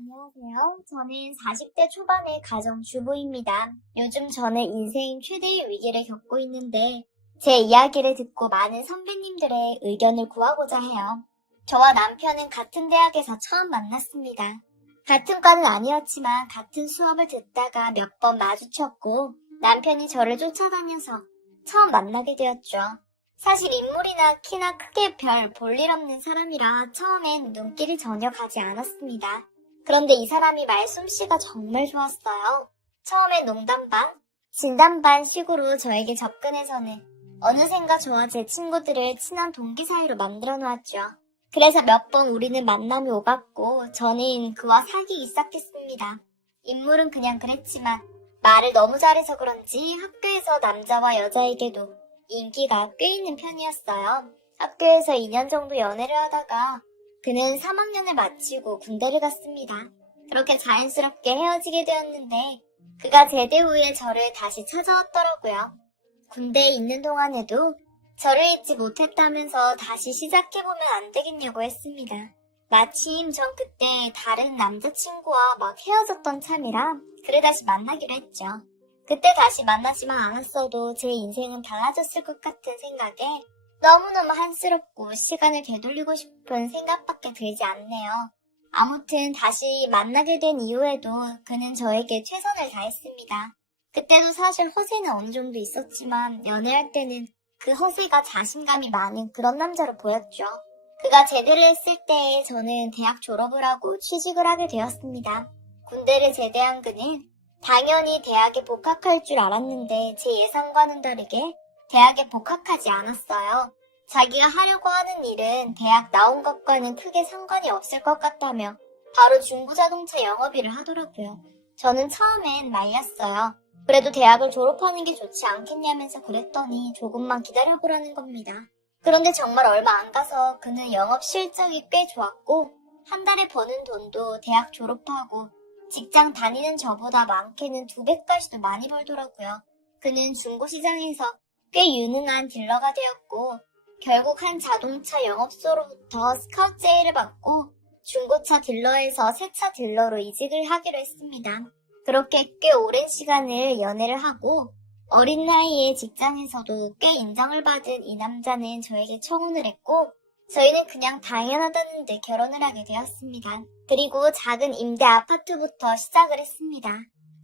안녕하세요. 저는 40대 초반의 가정주부입니다. 요즘 저는 인생 최대의 위기를 겪고 있는데 제 이야기를 듣고 많은 선배님들의 의견을 구하고자 해요. 저와 남편은 같은 대학에서 처음 만났습니다. 같은 과는 아니었지만 같은 수업을 듣다가 몇 번 마주쳤고 남편이 저를 쫓아다녀서 처음 만나게 되었죠. 사실 인물이나 키나 크게 별 볼일 없는 사람이라 처음엔 눈길이 전혀 가지 않았습니다. 그런데 이 사람이 말솜씨가 정말 좋았어요. 처음엔 농담 반, 진담 반 식으로 저에게 접근해서는 어느샌가 저와 제 친구들을 친한 동기 사이로 만들어 놓았죠. 그래서 몇 번 우리는 만남이 오갔고 저는 그와 사귀기 시작했습니다. 인물은 그냥 그랬지만 말을 너무 잘해서 그런지 학교에서 남자와 여자에게도 인기가 꽤 있는 편이었어요. 학교에서 2년 정도 연애를 하다가 그는 3학년을 마치고 군대를 갔습니다. 그렇게 자연스럽게 헤어지게 되었는데 그가 제대 후에 저를 다시 찾아왔더라고요. 군대에 있는 동안에도 저를 잊지 못했다면서 다시 시작해보면 안 되겠냐고 했습니다. 마침 전 그때 다른 남자친구와 막 헤어졌던 참이라 그를 다시 만나기로 했죠. 그때 다시 만나지만 않았어도 제 인생은 달라졌을 것 같은 생각에 너무너무 한스럽고 시간을 되돌리고 싶은 생각밖에 들지 않네요. 아무튼 다시 만나게 된 이후에도 그는 저에게 최선을 다했습니다. 그때도 사실 허세는 어느 정도 있었지만 연애할 때는 그 허세가 자신감이 많은 그런 남자로 보였죠. 그가 제대를 했을 때에 저는 대학 졸업을 하고 취직을 하게 되었습니다. 군대를 제대한 그는 당연히 대학에 복학할 줄 알았는데 제 예상과는 다르게 대학에 복학하지 않았어요. 자기가 하려고 하는 일은 대학 나온 것과는 크게 상관이 없을 것 같다며 바로 중고자동차 영업일을 하더라고요. 저는 처음엔 말렸어요. 그래도 대학을 졸업하는 게 좋지 않겠냐면서 그랬더니 조금만 기다려보라는 겁니다. 그런데 정말 얼마 안 가서 그는 영업 실적이 꽤 좋았고 한 달에 버는 돈도 대학 졸업하고 직장 다니는 저보다 많게는 2배까지도 많이 벌더라고요. 그는 중고시장에서 꽤 유능한 딜러가 되었고 결국 한 자동차 영업소로부터 스카우트 제의를 받고 중고차 딜러에서 새차 딜러로 이직을 하기로 했습니다. 그렇게 꽤 오랜 시간을 연애를 하고 어린 나이에 직장에서도 꽤 인정을 받은 이 남자는 저에게 청혼을 했고 저희는 그냥 당연하다는 듯 결혼을 하게 되었습니다. 그리고 작은 임대 아파트부터 시작을 했습니다.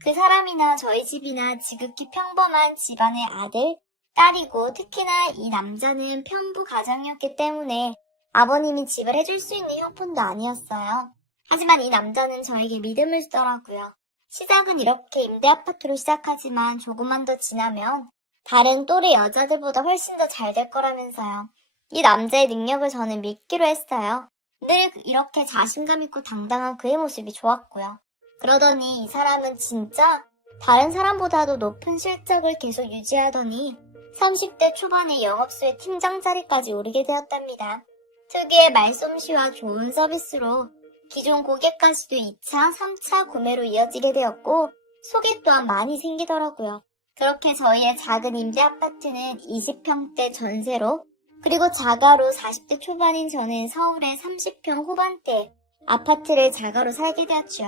그 사람이나 저희 집이나 지극히 평범한 집안의 아들, 딸이고 특히나 이 남자는 편부 가정이었기 때문에 아버님이 집을 해줄 수 있는 형편도 아니었어요. 하지만 이 남자는 저에게 믿음을 주더라고요. 시작은 이렇게 임대 아파트로 시작하지만 조금만 더 지나면 다른 또래 여자들보다 훨씬 더 잘 될 거라면서요. 이 남자의 능력을 저는 믿기로 했어요. 늘 이렇게 자신감 있고 당당한 그의 모습이 좋았고요. 그러더니 이 사람은 진짜 다른 사람보다도 높은 실적을 계속 유지하더니 30대 초반에 영업소의 팀장 자리까지 오르게 되었답니다. 특유의 말솜씨와 좋은 서비스로 기존 고객까지도 2차, 3차 구매로 이어지게 되었고 소개 또한 많이 생기더라고요. 그렇게 저희의 작은 임대 아파트는 20평대 전세로 그리고 자가로 40대 초반인 저는 서울의 30평 후반대 아파트를 자가로 살게 되었죠.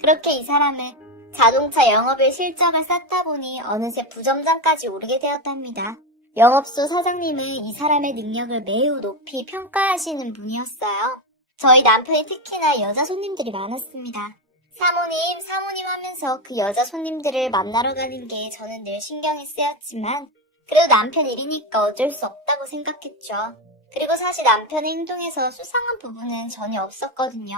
그렇게 이 사람은 자동차 영업의 실적을 쌓다 보니 어느새 부점장까지 오르게 되었답니다. 영업소 사장님은 이 사람의 능력을 매우 높이 평가하시는 분이었어요. 저희 남편이 특히나 여자 손님들이 많았습니다. 사모님 하면서 그 여자 손님들을 만나러 가는 게 저는 늘 신경이 쓰였지만 그래도 남편 일이니까 어쩔 수 없다고 생각했죠. 그리고 사실 남편의 행동에서 수상한 부분은 전혀 없었거든요.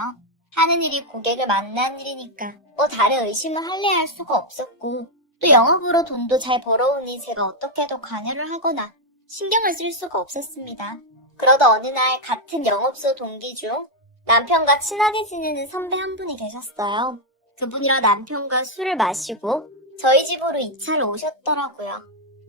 하는 일이 고객을 만나는 일이니까 뭐 다른 의심을 할래야 할 수가 없었고 또 영업으로 돈도 잘 벌어오니 제가 어떻게도 관여를 하거나 신경을 쓸 수가 없었습니다. 그러다 어느 날 같은 영업소 동기 중 남편과 친하게 지내는 선배 한 분이 계셨어요. 그분이랑 남편과 술을 마시고 저희 집으로 2차를 오셨더라고요.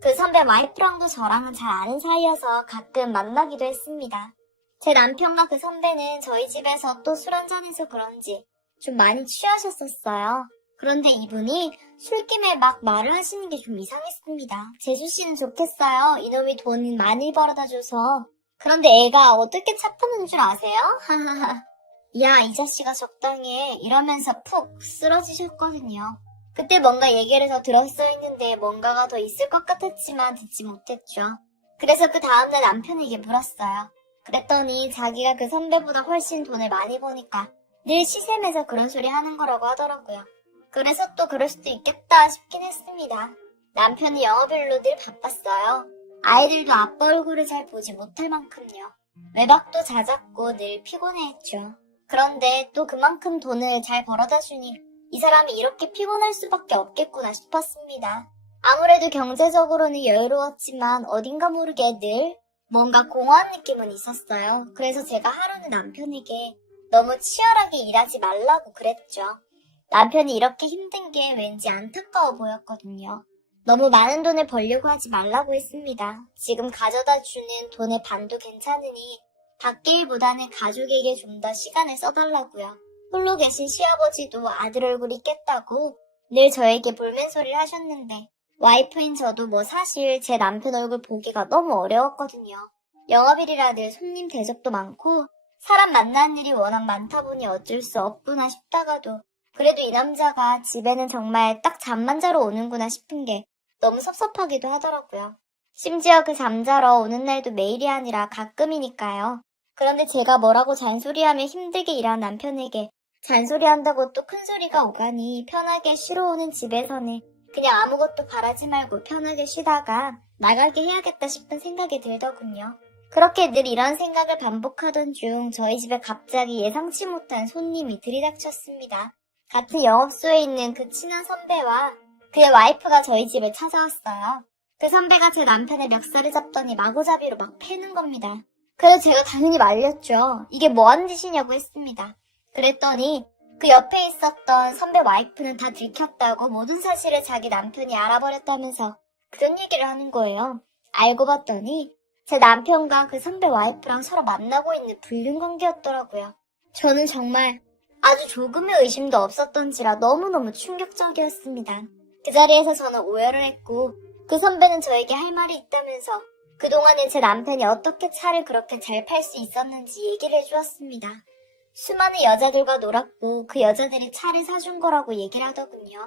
그 선배 와이프랑도 저랑은 잘 아는 사이여서 가끔 만나기도 했습니다. 제 남편과 그 선배는 저희 집에서 또 술 한잔해서 그런지 좀 많이 취하셨었어요. 그런데 이분이 술김에 막 말을 하시는 게 좀 이상했습니다. 재수씨는 좋겠어요. 이놈이 돈 많이 벌어다 줘서. 그런데 애가 어떻게 차 푸는 줄 아세요? 하하하. 야, 이 자식아 적당히 해. 이러면서 푹 쓰러지셨거든요. 그때 뭔가 얘기를 더 들었어야 했는데 뭔가가 더 있을 것 같았지만 듣지 못했죠. 그래서 그 다음날 남편에게 물었어요. 그랬더니 자기가 그 선배보다 훨씬 돈을 많이 버니까 늘 시샘에서 그런 소리 하는 거라고 하더라고요. 그래서 또 그럴 수도 있겠다 싶긴 했습니다. 남편이 영업일로 늘 바빴어요. 아이들도 아빠 얼굴을 잘 보지 못할 만큼요. 외박도 잦았고 늘 피곤해했죠. 그런데 또 그만큼 돈을 잘 벌어다 주니 이 사람이 이렇게 피곤할 수밖에 없겠구나 싶었습니다. 아무래도 경제적으로는 여유로웠지만 어딘가 모르게 늘 뭔가 공허한 느낌은 있었어요. 그래서 제가 하루는 남편에게 너무 치열하게 일하지 말라고 그랬죠. 남편이 이렇게 힘든 게 왠지 안타까워 보였거든요. 너무 많은 돈을 벌려고 하지 말라고 했습니다. 지금 가져다 주는 돈의 반도 괜찮으니 밖에 일보다는 가족에게 좀 더 시간을 써달라고요. 홀로 계신 시아버지도 아들 얼굴이 깼다고 늘 저에게 볼멘소리를 하셨는데 와이프인 저도 뭐 사실 제 남편 얼굴 보기가 너무 어려웠거든요. 영업일이라 늘 손님 대접도 많고 사람 만나는 일이 워낙 많다 보니 어쩔 수 없구나 싶다가도 그래도 이 남자가 집에는 정말 딱 잠만 자러 오는구나 싶은 게 너무 섭섭하기도 하더라고요. 심지어 그 잠자러 오는 날도 매일이 아니라 가끔이니까요. 그런데 제가 뭐라고 잔소리하며 힘들게 일한 남편에게 잔소리한다고 또 큰 소리가 오가니 편하게 쉬러 오는 집에서는 그냥 아무것도 바라지 말고 편하게 쉬다가 나가게 해야겠다 싶은 생각이 들더군요. 그렇게 늘 이런 생각을 반복하던 중 저희 집에 갑자기 예상치 못한 손님이 들이닥쳤습니다. 같은 영업소에 있는 그 친한 선배와 그의 와이프가 저희 집에 찾아왔어요. 그 선배가 제 남편의 멱살을 잡더니 마구잡이로 막 패는 겁니다. 그래서 제가 당연히 말렸죠. 이게 뭐하는 짓이냐고 했습니다. 그랬더니 그 옆에 있었던 선배 와이프는 다 들켰다고 모든 사실을 자기 남편이 알아버렸다면서 그런 얘기를 하는 거예요. 알고 봤더니 제 남편과 그 선배 와이프랑 서로 만나고 있는 불륜관계였더라고요. 저는 정말 아주 조금의 의심도 없었던지라 너무너무 충격적이었습니다. 그 자리에서 저는 오열을 했고 그 선배는 저에게 할 말이 있다면서 그동안에 제 남편이 어떻게 차를 그렇게 잘 팔 수 있었는지 얘기를 해주었습니다. 수많은 여자들과 놀았고 그 여자들이 차를 사준 거라고 얘기를 하더군요.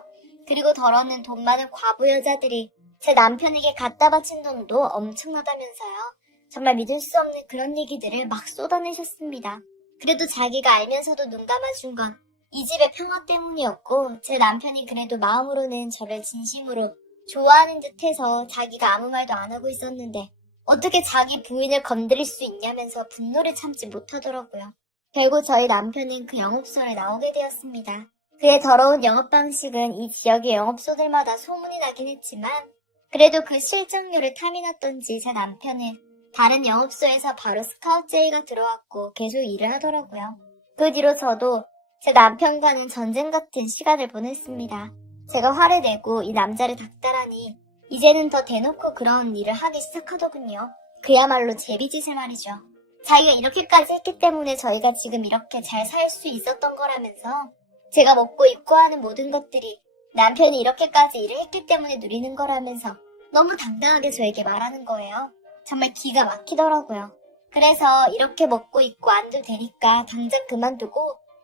그리고 더러는 돈 많은 과부 여자들이 제 남편에게 갖다 바친 돈도 엄청나다면서요. 정말 믿을 수 없는 그런 얘기들을 막 쏟아내셨습니다. 그래도 자기가 알면서도 눈 감아준 건 이 집의 평화 때문이었고 제 남편이 그래도 마음으로는 저를 진심으로 좋아하는 듯해서 자기가 아무 말도 안 하고 있었는데 어떻게 자기 부인을 건드릴 수 있냐면서 분노를 참지 못하더라고요. 결국 저희 남편은 그 영업소를 나오게 되었습니다. 그의 더러운 영업 방식은 이 지역의 영업소들마다 소문이 나긴 했지만 그래도 그 실적률을 탐이 났던지 제 남편은 다른 영업소에서 바로 스카우트 제의가 들어왔고 계속 일을 하더라고요. 그 뒤로 저도 제 남편과는 전쟁 같은 시간을 보냈습니다. 제가 화를 내고 이 남자를 닥달하니 이제는 더 대놓고 그런 일을 하기 시작하더군요. 그야말로 제비짓을 말이죠. 자기가 이렇게까지 했기 때문에 저희가 지금 이렇게 잘 살 수 있었던 거라면서 제가 먹고 입고 하는 모든 것들이 남편이 이렇게까지 일을 했기 때문에 누리는 거라면서 너무 당당하게 저에게 말하는 거예요. 정말 기가 막히더라고요. 그래서 이렇게 먹고 입고 안 돼도 되니까 당장 그만두고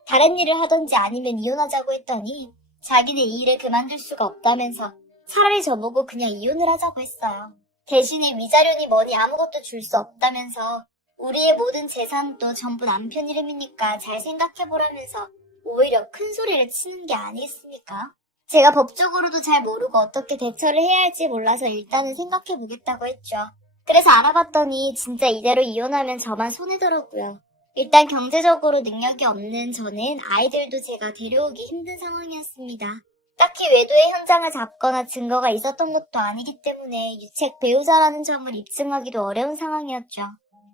다른 일을 하던지 아니면 이혼하자고 했더니 자기는 이 일을 그만둘 수가 없다면서 차라리 저보고 그냥 이혼을 하자고 했어요. 대신에 위자료니 뭐니 아무것도 줄 수 없다면서 우리의 모든 재산도 전부 남편 이름이니까 잘 생각해보라면서 오히려 큰 소리를 치는 게 아니겠습니까? 제가 법적으로도 잘 모르고 어떻게 대처를 해야 할지 몰라서 일단은 생각해보겠다고 했죠. 그래서 알아봤더니 진짜 이대로 이혼하면 저만 손해더라고요. 일단 경제적으로 능력이 없는 저는 아이들도 제가 데려오기 힘든 상황이었습니다. 딱히 외도의 현장을 잡거나 증거가 있었던 것도 아니기 때문에 유책 배우자라는 점을 입증하기도 어려운 상황이었죠.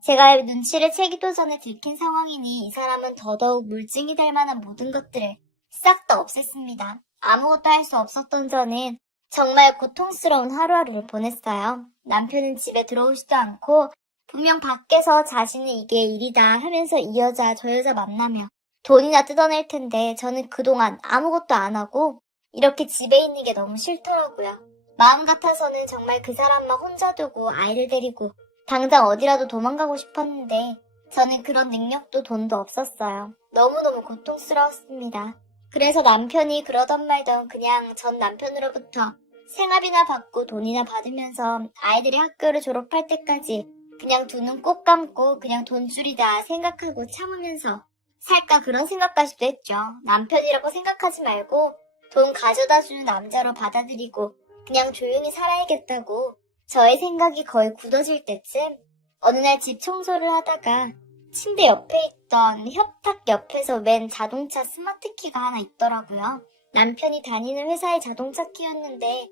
제가 눈치를 채기도 전에 들킨 상황이니 이 사람은 더더욱 물증이 될 만한 모든 것들을 싹 다 없앴습니다. 아무것도 할 수 없었던 저는 정말 고통스러운 하루하루를 보냈어요. 남편은 집에 들어오지도 않고 분명 밖에서 자신은 이게 일이다 하면서 이 여자 저 여자 만나며 돈이나 뜯어낼 텐데 저는 그동안 아무것도 안 하고 이렇게 집에 있는 게 너무 싫더라고요. 마음 같아서는 정말 그 사람만 혼자 두고 아이를 데리고 당장 어디라도 도망가고 싶었는데 저는 그런 능력도 돈도 없었어요. 너무너무 고통스러웠습니다. 그래서 남편이 그러던 말던 그냥 전 남편으로부터 생활비나 받고 돈이나 받으면서 아이들이 학교를 졸업할 때까지 그냥 두 눈 꼭 감고 그냥 돈줄이다 생각하고 참으면서 살까 그런 생각까지도 했죠. 남편이라고 생각하지 말고 돈 가져다주는 남자로 받아들이고 그냥 조용히 살아야겠다고 저의 생각이 거의 굳어질 때쯤 어느 날 집 청소를 하다가 침대 옆에 있던 협탁 옆에서 웬 자동차 스마트키가 하나 있더라고요. 남편이 다니는 회사의 자동차 키였는데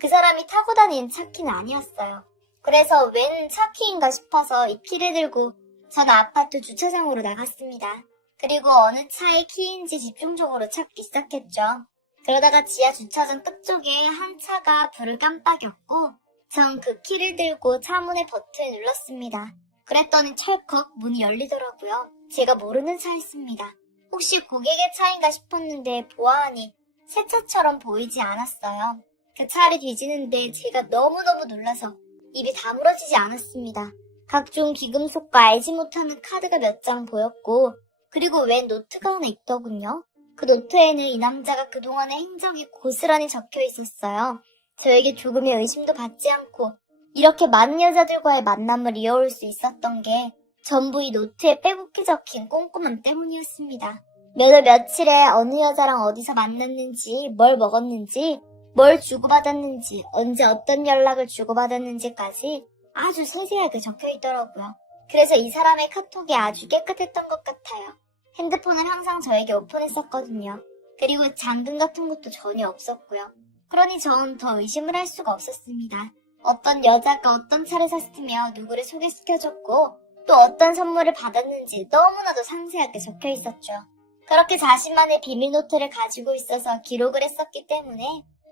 그 사람이 타고 다니는 차 키는 아니었어요. 그래서 웬 차 키인가 싶어서 이 키를 들고 전 아파트 주차장으로 나갔습니다. 그리고 어느 차의 키인지 집중적으로 찾기 시작했죠. 그러다가 지하 주차장 끝쪽에 한 차가 불을 깜빡였고 전 그 키를 들고 차 문의 버튼을 눌렀습니다. 그랬더니 철컥 문이 열리더라고요. 제가 모르는 차였습니다. 혹시 고객의 차인가 싶었는데 보아하니 새 차처럼 보이지 않았어요. 그 차를 뒤지는데 제가 너무너무 놀라서 입이 다물어지지 않았습니다. 각종 귀금속과 알지 못하는 카드가 몇 장 보였고 그리고 웬 노트가 하나 있더군요. 그 노트에는 이 남자가 그동안의 행적이 고스란히 적혀 있었어요. 저에게 조금의 의심도 받지 않고 이렇게 많은 여자들과의 만남을 이어올 수 있었던 게 전부 이 노트에 빼곡히 적힌 꼼꼼함 때문이었습니다. 몇 월 며칠에 어느 여자랑 어디서 만났는지, 뭘 먹었는지, 뭘 주고받았는지, 언제 어떤 연락을 주고받았는지까지 아주 세세하게 적혀 있더라고요. 그래서 이 사람의 카톡이 아주 깨끗했던 것 같아요. 핸드폰을 항상 저에게 오픈했었거든요. 그리고 잠금 같은 것도 전혀 없었고요. 그러니 전 더 의심을 할 수가 없었습니다. 어떤 여자가 어떤 차를 샀으며 누구를 소개시켜줬고 또 어떤 선물을 받았는지 너무나도 상세하게 적혀 있었죠. 그렇게 자신만의 비밀 노트를 가지고 있어서 기록을 했었기 때문에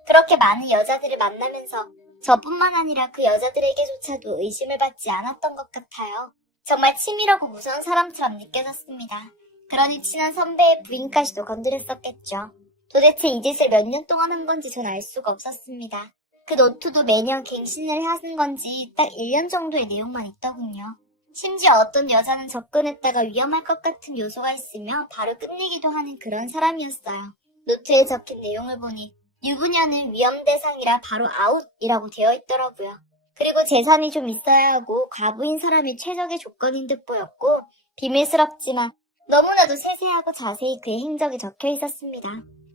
그렇게 많은 여자들을 만나면서 저뿐만 아니라 그 여자들에게조차도 의심을 받지 않았던 것 같아요. 정말 치밀하고 무서운 사람처럼 느껴졌습니다. 그러니 친한 선배의 부인까지도 건드렸었겠죠. 도대체 이 짓을 몇 년 동안 한 건지 전 알 수가 없었습니다. 그 노트도 매년 갱신을 하는 건지 딱 1년 정도의 내용만 있더군요. 심지어 어떤 여자는 접근했다가 위험할 것 같은 요소가 있으며 바로 끝내기도 하는 그런 사람이었어요. 노트에 적힌 내용을 보니 유부녀는 위험 대상이라 바로 아웃이라고 되어 있더라고요. 그리고 재산이 좀 있어야 하고 과부인 사람이 최적의 조건인 듯 보였고 비밀스럽지만 너무나도 세세하고 자세히 그의 행적이 적혀 있었습니다.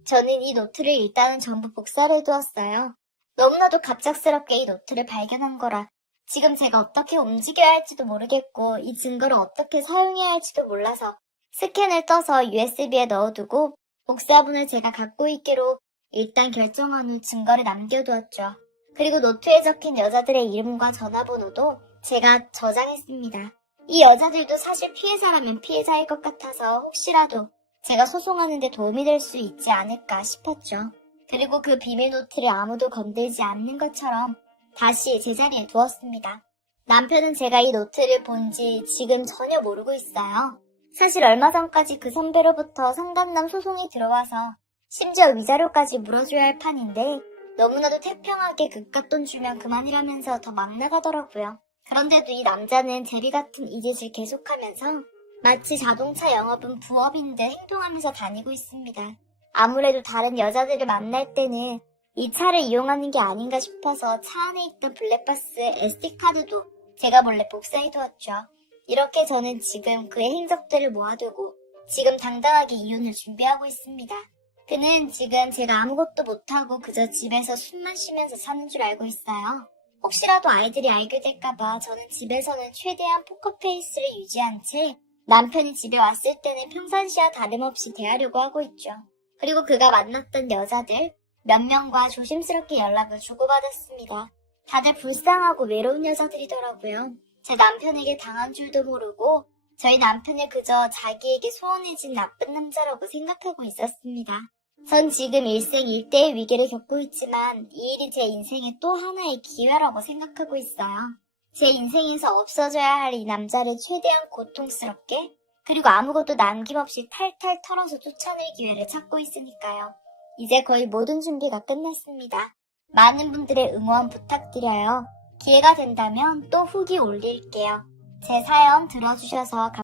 저는 이 노트를 일단은 전부 복사를 해두었어요. 너무나도 갑작스럽게 이 노트를 발견한 거라 지금 제가 어떻게 움직여야 할지도 모르겠고 이 증거를 어떻게 사용해야 할지도 몰라서 스캔을 떠서 USB에 넣어두고 복사본을 제가 갖고 있기로 일단 결정한 후 증거를 남겨두었죠. 그리고 노트에 적힌 여자들의 이름과 전화번호도 제가 저장했습니다. 이 여자들도 사실 피해자라면 피해자일 것 같아서 혹시라도 제가 소송하는 데 도움이 될 수 있지 않을까 싶었죠. 그리고 그 비밀 노트를 아무도 건들지 않는 것처럼 다시 제자리에 두었습니다. 남편은 제가 이 노트를 본지 지금 전혀 모르고 있어요. 사실 얼마 전까지 그 선배로부터 상간남 소송이 들어와서 심지어 위자료까지 물어줘야 할 판인데 너무나도 태평하게 그깟 돈 주면 그만이라면서 더 막 나가더라고요. 그런데도 이 남자는 제비 같은 이 짓을 계속하면서 마치 자동차 영업은 부업인 듯 행동하면서 다니고 있습니다. 아무래도 다른 여자들을 만날 때는 이 차를 이용하는 게 아닌가 싶어서 차 안에 있던 블랙박스 SD카드도 제가 몰래 복사해두었죠. 이렇게 저는 지금 그의 행적들을 모아두고 지금 당당하게 이혼을 준비하고 있습니다. 그는 지금 제가 아무것도 못하고 그저 집에서 숨만 쉬면서 사는 줄 알고 있어요. 혹시라도 아이들이 알게 될까봐 저는 집에서는 최대한 포커페이스를 유지한 채 남편이 집에 왔을 때는 평상시와 다름없이 대하려고 하고 있죠. 그리고 그가 만났던 여자들 몇 명과 조심스럽게 연락을 주고받았습니다. 다들 불쌍하고 외로운 여자들이더라고요. 제 남편에게 당한 줄도 모르고 저희 남편을 그저 자기에게 소원해진 나쁜 남자라고 생각하고 있었습니다. 전 지금 일생일대의 위기를 겪고 있지만 이 일이 제 인생의 또 하나의 기회라고 생각하고 있어요. 제 인생에서 없어져야 할 이 남자를 최대한 고통스럽게 그리고 아무것도 남김없이 탈탈 털어서 쫓아낼 기회를 찾고 있으니까요. 이제 거의 모든 준비가 끝났습니다. 많은 분들의 응원 부탁드려요. 기회가 된다면 또 후기 올릴게요. 제 사연 들어주셔서